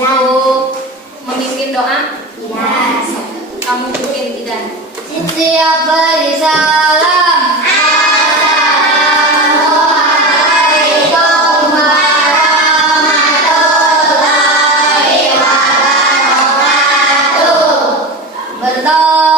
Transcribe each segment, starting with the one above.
untuk memimpin doa? Ya. Kamu pimpin tidak? Setiap beri salam. Assalamualaikum warahmatullahi wabarakatuh. Berdoa.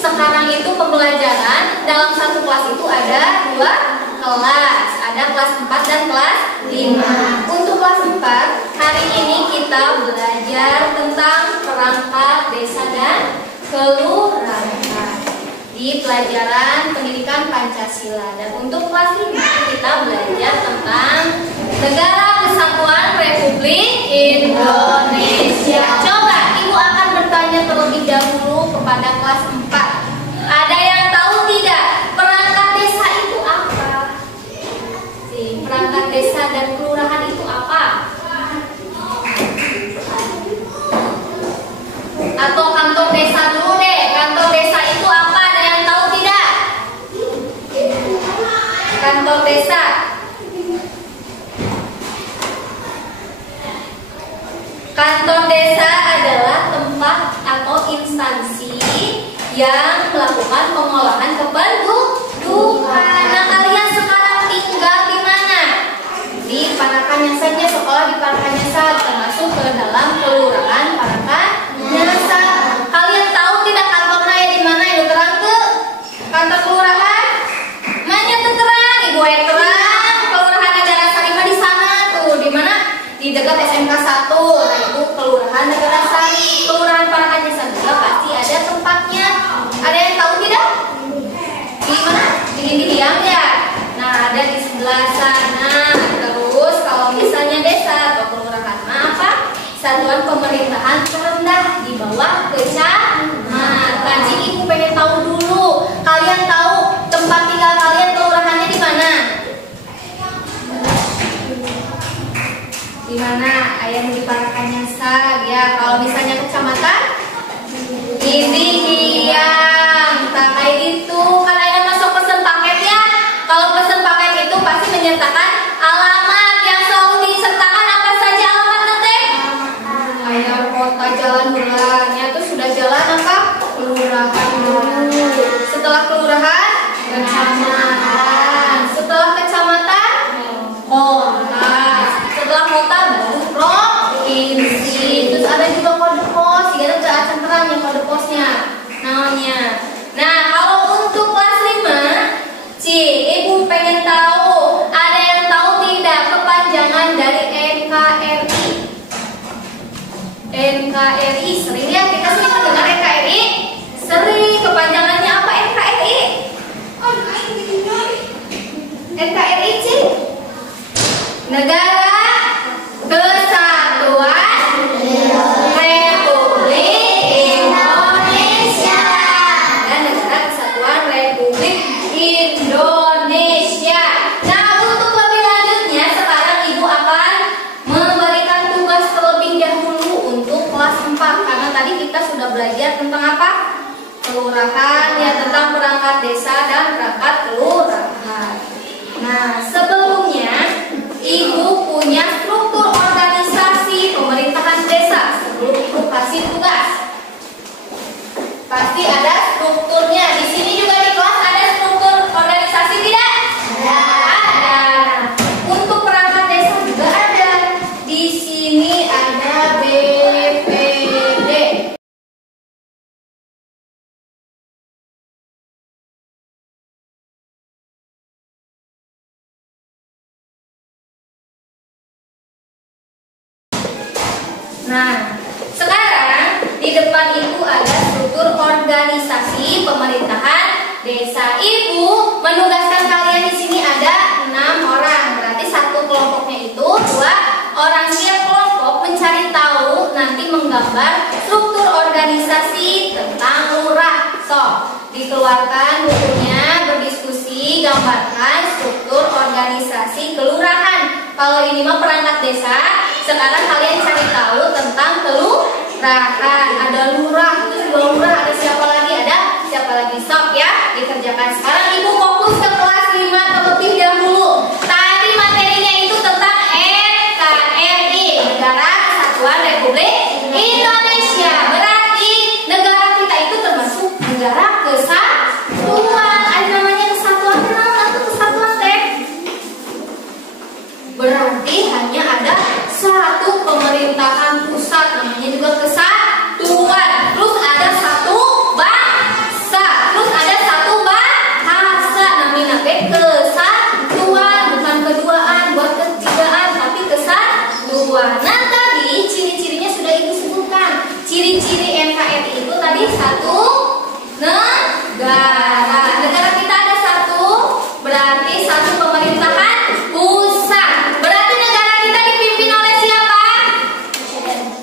Sekarang itu pembelajaran dalam satu kelas itu ada 2 kelas, ada kelas 4 dan kelas 5. Untuk kelas 4 hari ini kita belajar tentang perangkat desa dan kelurahan di pelajaran pendidikan Pancasila. Dan untuk kelas 5 kita belajar tentang Negara Kesatuan Republik Indonesia. Coba Ibu akan bertanya terlebih dahulu kepada kelas 4. Ada yang tahu tidak perangkat desa itu apa? Perangkat desa dan kelurahan itu apa? Atau kantor desa dulu deh. Kantor desa itu apa? Ada yang tahu tidak? Kantor desa. Kantor desa adalah tempat atau instansi yang melakukan pengolahan kependudukan. Nah, kalian sekarang tinggal di mana? Di Parakanyasa, sekolah di Parakanyasa, termasuk ke dalam kelurahan Parakanyasa. Kalian tahu tidak kantornya di mana? Ibu terang ke kantor kelurahan? Mana terang? Ibu terang. Kelurahan Negara Sari di sana tuh, di mana? Di dekat SMK 1. Nah, itu kelurahan Negara Sari. Kelurahan Parakanyasa juga pasti ada tempatnya. Ada yang tahu tidak? Di mana? Di Diam ya. Nah, ada di sebelah sana. Terus kalau misalnya desa atau kelurahan, apa? Satuan pemerintahan terendah di bawah kecamatan. Jadi Ibu pengen tahu dulu. Kalian tahu tempat tinggal kalian kelurahannya di mana? Di mana? Ayam di Parakanyasa. Ya, kalau misalnya kecamatan ini diam. Tak kayak gitu. Kan ada masuk pesan paket ya. Kalau pesan paket itu pasti menyertakan alamat. Yang selalu disertakan apa saja alamat teteh? Kayak kota, jalan, belakangnya itu sudah jalan apa? Kelurahan dulu. Setelah kelurahan, kecamatan. Setelah kecamatan, kota. Setelah kota baru provinsi. Terus ada juga kode pos. Ada acan terang yang kode posnya namanya. Nah, kalau untuk kelas 5, Ibu pengen tahu, ada yang tahu tidak kepanjangan dari NKRI? NKRI sering ya kita sering mendengar NKRI. Sering. Kepanjangannya apa NKRI? NKRI sih Negara Kesatuan Republik Indonesia. Dan Negara Kesatuan Republik Indonesia. Nah, untuk lebih lanjutnya sekarang Ibu akan memberikan tugas terlebih dahulu untuk kelas 4. Karena tadi kita sudah belajar tentang apa? Kelurahan, ya, tentang perangkat desa dan perangkat kelurahan. Nah, sebelumnya Ibu punya struktur organisasi pemerintahan desa. Sebelum Ibu kasih tugas, pasti ada strukturnya. Di sini juga di kelas ada struktur organisasi tidak? Ada. Untuk perangkat desa juga ada. Di sini ada BPD. Nah, sekarang di depan Ibu ada struktur organisasi pemerintahan desa. Ibu menugaskan kalian di sini ada 6 orang. Berarti satu kelompoknya itu 2 orang. Setiap kelompok mencari tahu. Nah, menggambar struktur organisasi tentang lurah. So, dikeluarkan bukunya, berdiskusi, gambarkan struktur organisasi kelurahan. Kalau ini mah perangkat desa, sekarang kalian cari tahu tentang kelurahan. Ada lurah, terus dua lurah, ada siapa lagi? Ada siapa lagi? Sok ya, dikerjakan. Sekarang ibu fokus ke kelas 5 terlebih dahulu. Tadi materinya itu tentang NKRI, Negara Kesatuan Republik Indonesia. Berarti negara kita itu termasuk negara kesatuan. Ada namanya kesatuan, kenal atau kesatuan teh? Berarti hanya ada satu pemerintahan pusat, namanya juga kesatuan. Terus ada satu bangsa, terus ada satu bahasa, namanya kesatuan, bukan keduaan, buat ketigaan, tapi kesatuan. Nah tadi ciri-cirinya sudah ibu sebutkan. Ciri-ciri NKRI itu tadi satu negara. Negara kita ada satu, berarti satu pemerintahan pusat. Berarti negara kita dipimpin oleh siapa?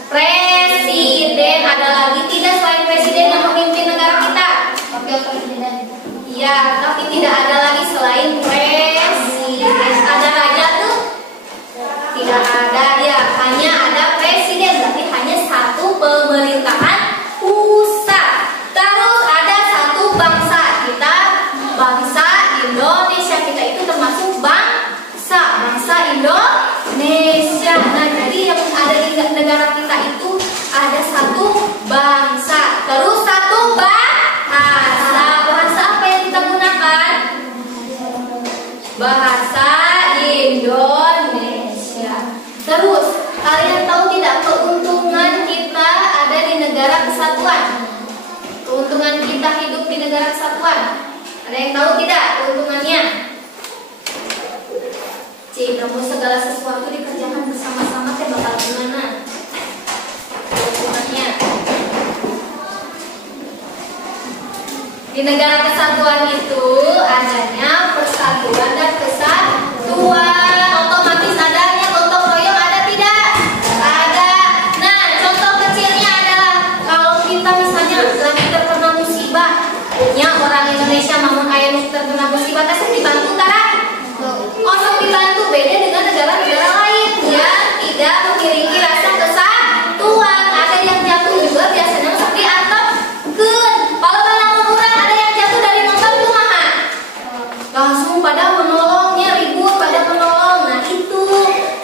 Presiden. Ada lagi tidak selain presiden yang memimpin negara kita? Wakil presiden. Iya, tapi tidak ada lagi selain presiden. Ada raja tuh? Tidak ada, ya. Hanya ada presiden. Berarti hanya satu pemerintahan pusat. Terus ada satu bangsa. Kita bangsa Indonesia. Kita itu termasuk bangsa Indonesia. Nah, jadi yang ada di negara kita itu ada satu bangsa. Terus satu bahasa. Bahasa apa yang kita gunakan? Bahasa Indonesia. Terus, kalian tahu tidak keuntungan kita ada di negara kesatuan? Keuntungan kita hidup di negara kesatuan. Ada yang tahu tidak keuntungannya? Namun segala sesuatu dikerjakan bersama-sama teh bakal gimana? Keuntungannya. Di negara kesatuan itu adanya persatuan dan kesatuan. Otomatis adanya gotong royong, ada tidak? Ada. Nah, contoh kecilnya adalah kalau kita misalnya lagi terkena musibah, punya orang Indonesia namun ayah terkena musibah, saya dibantu tara? Orang dibantu, beda dengan negara-negara lain yang tidak memiliki rasa kesatuan. Ada yang jatuh juga biasanya seperti atap. Kalau orang ada yang jatuh dari motor kumaha? Langsung pada menolongnya, ribut pada menolong. Nah itu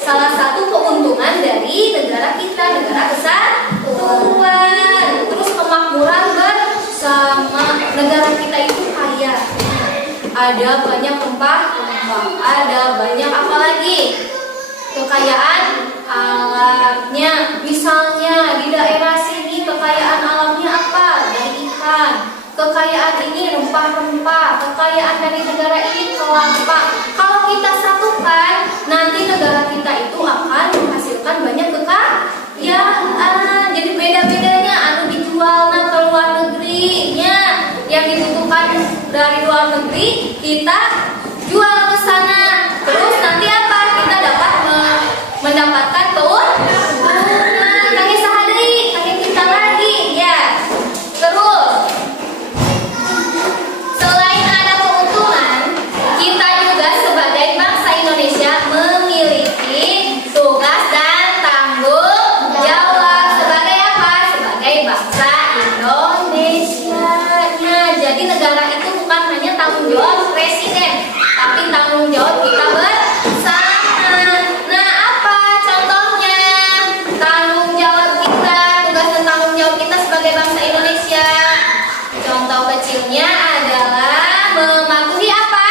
salah satu keuntungan dari negara kita, negara kesatuan. Terus kemakmuran bersama. Negara kita itu kaya. Ada banyak rempah-rempah, ada banyak apa lagi? Kekayaan alamnya. Misalnya di daerah sini kekayaan alamnya apa? Dari ikan. Kekayaan ini rempah-rempah. Kekayaan dari negara ini kelapa. Kalau kita satukan, nanti negara kita itu akan menghasilkan banyak kekayaan. Jadi beda-bedanya anu dijual ke luar negerinya, yang dibutuhkan dari luar negeri kita jual ke sana. Terus nanti apa? Kita dapat mendapatkan keuntungan. Kaki sehari, kaki kita lagi, ya. Terus selain ada keuntungan, kita juga sebagai bangsa Indonesia memiliki tugas dan tanggung jawab sebagai apa? Sebagai bangsa Indonesia. Nah, jadi negara itu bukan hanya tanggung jawab presiden, tapi tanggung jawab kita bersama. Nah, apa contohnya? Tanggung jawab kita, tugas dan tanggung jawab kita sebagai bangsa Indonesia. Contoh kecilnya adalah mematuhi apa?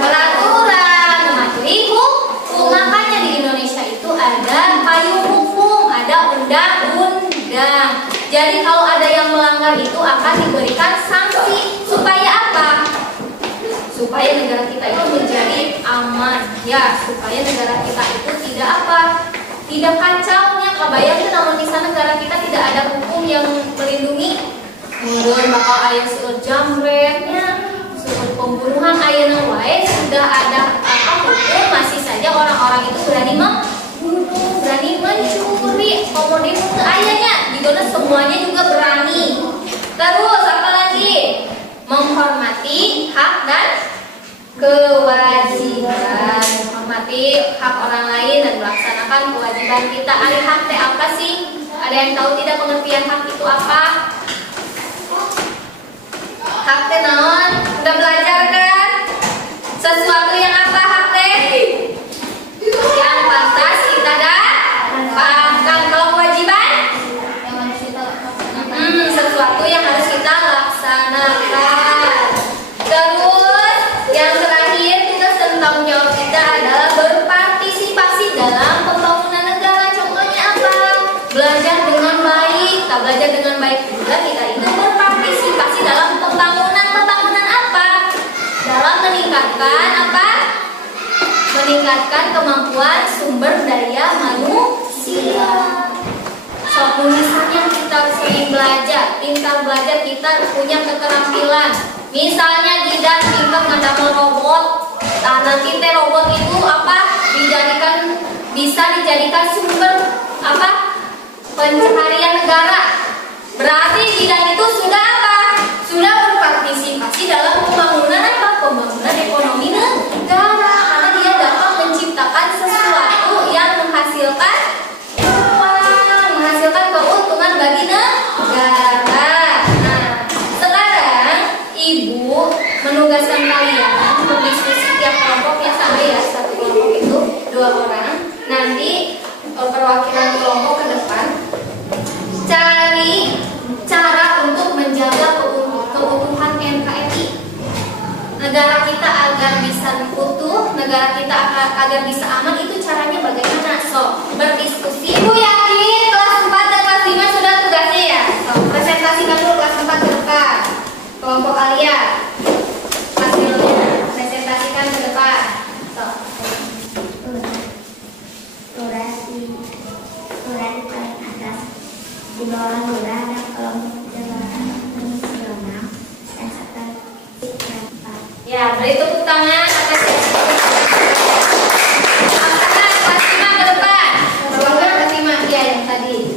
Peraturan, mematuhi hukum. Makanya di Indonesia itu ada payung hukum, ada undang-undang. Jadi kalau ada yang melanggar itu akan diberikan sanksi. Supaya apa? Supaya negara kita itu menjadi aman. Ya, supaya negara kita itu tidak apa? Tidak kacaunya. Kebayangnya namun di sana negara kita tidak ada hukum yang melindungi. Mungkin bakal ayah seueur jambretnya, seueur pembunuhan ayah wae sudah ada apa hukum, masih saja orang-orang itu berani membunuh, berani mencuri komoditas ayahnya. semuanya juga berani. Terus apa lagi? Menghormati hak dan kewajiban. Menghormati hak orang lain dan melaksanakan kewajiban kita. Ari hak teh apa sih? Ada yang tahu tidak pengertian hak itu apa? Hak teh naon? Udah belajar kan? Sesuatu yang apa hak teh? Yang pantas kita dapatkan. Kalau kewajiban? Yang harus kita laksanakan. Sesuatu yang harus kita laksanakan. Terus yang terakhir tugas dan tanggung jawab kita adalah berpartisipasi dalam pembangunan negara. Contohnya apa? Belajar dengan baik. Kita belajar dengan baik juga kita itu berpartisipasi dalam pembangunan apa? Dalam meningkatkan apa? Meningkatkan kemampuan sumber daya manusia. So, misalnya kita sering belajar, pintar belajar, kita punya keterampilan. Misalnya Didan pintar ngedamel robot. Nah, nanti teh robot itu apa? Bisa dijadikan sumber apa? Pencaharian negara. Berarti Didan itu sudah apa? Sudah berpartisipasi dalam pembangunan apa? Pembangunan ekonomi negara. Karena dia dapat menciptakan sesuatu yang menghasilkan keuntungan bagi negara. Nah, sekarang Ibu menugaskan kalian berdiskusi tiap kelompok yang sama ya, satu kelompok itu 2 orang. Nanti perwakilan kelompok ke depan cari cara untuk menjaga keutuhan NKRI. Negara kita agar bisa utuh, negara kita agar bisa aman, itu caranya bagaimana? So, berdiskusi. Ibu yakin kelas 4 dan kelas 5 sudah tugasnya ya? So, presentasikan dulu kelas 4 ke depan. Kelompok kalian. Hasilnya presentasikan ke depan. So, Lurah di paling atas, di bawah lurah ada kelompok jabatan nasional dan sekretaris rapat. ya, beri tepuk tangan atas kelas 5 ke depan. Ruangan kelas 5 ya yang tadi.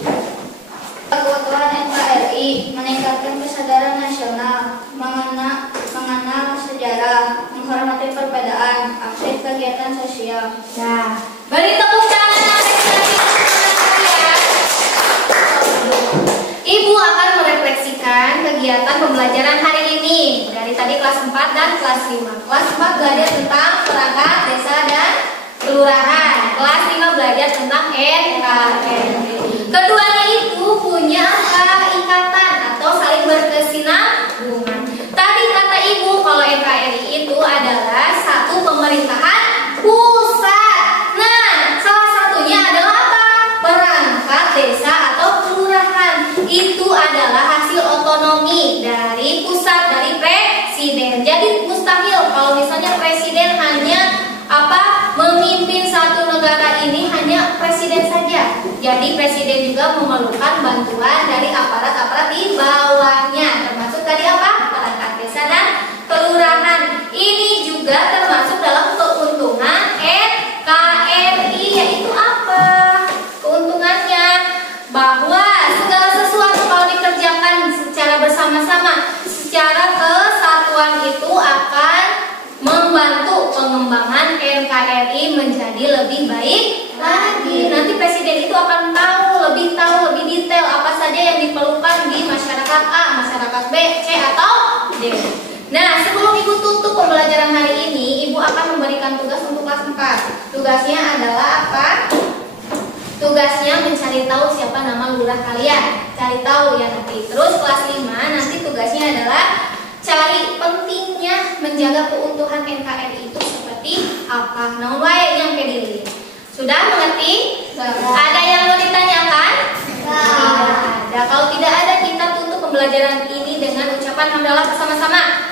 Keutuhan NKRI meningkatkan kesadaran nasional, mengenal sejarah, menghormati perbedaan, aktif kegiatan sosial. Nah, beri tepuk tangan atas ya. Ibu akan merefleksikan kegiatan pembelajaran hari ini dari tadi kelas 4 dan kelas 5. Kelas 4 belajar tentang perangkat desa dan kelurahan. Kelas 5 belajar tentang NKRI. Keduanya itu punya apa? Ikatan atau saling berkesinambungan. Tadi kata Ibu kalau NKRI itu adalah satu pemerintahan pusat. Nah, salah satunya adalah apa? Perangkat desa atau kelurahan. Itu adalah hasil otonomi dari pusat, dari presiden. Jadi mustahil kalau misalnya presiden hanya apa? Memimpin satu negara ini hanya presiden saja. Jadi presiden juga memerlukan bantuan dari aparat-aparat di bawahnya, termasuk tadi apa? Perangkat desa dan kelurahan. Ini juga termasuk dalam keuntungan NKRI, yaitu apa? Keuntungannya bahwa segala sesuatu kalau dikerjakan secara bersama-sama, secara kesatuan itu akan membantu pengembangan NKRI menjadi lebih baik lagi. Nanti presiden itu akan tahu lebih detail apa saja yang diperlukan di masyarakat A, masyarakat B, C atau D. Nah, sebelum Ibu tutup pembelajaran hari ini, Ibu akan memberikan tugas untuk kelas 4. Tugasnya adalah apa? Tugasnya mencari tahu siapa nama lurah kalian. Cari tahu ya nanti. Terus kelas 5 nanti tugasnya adalah cari pentingnya menjaga keutuhan NKRI itu seperti apa. Nah, wae yang kediri. Sudah mengerti? Ada yang mau ditanyakan? Tidak ada. Kalau tidak ada, kita tutup pembelajaran ini dengan ucapan hamdalah bersama-sama.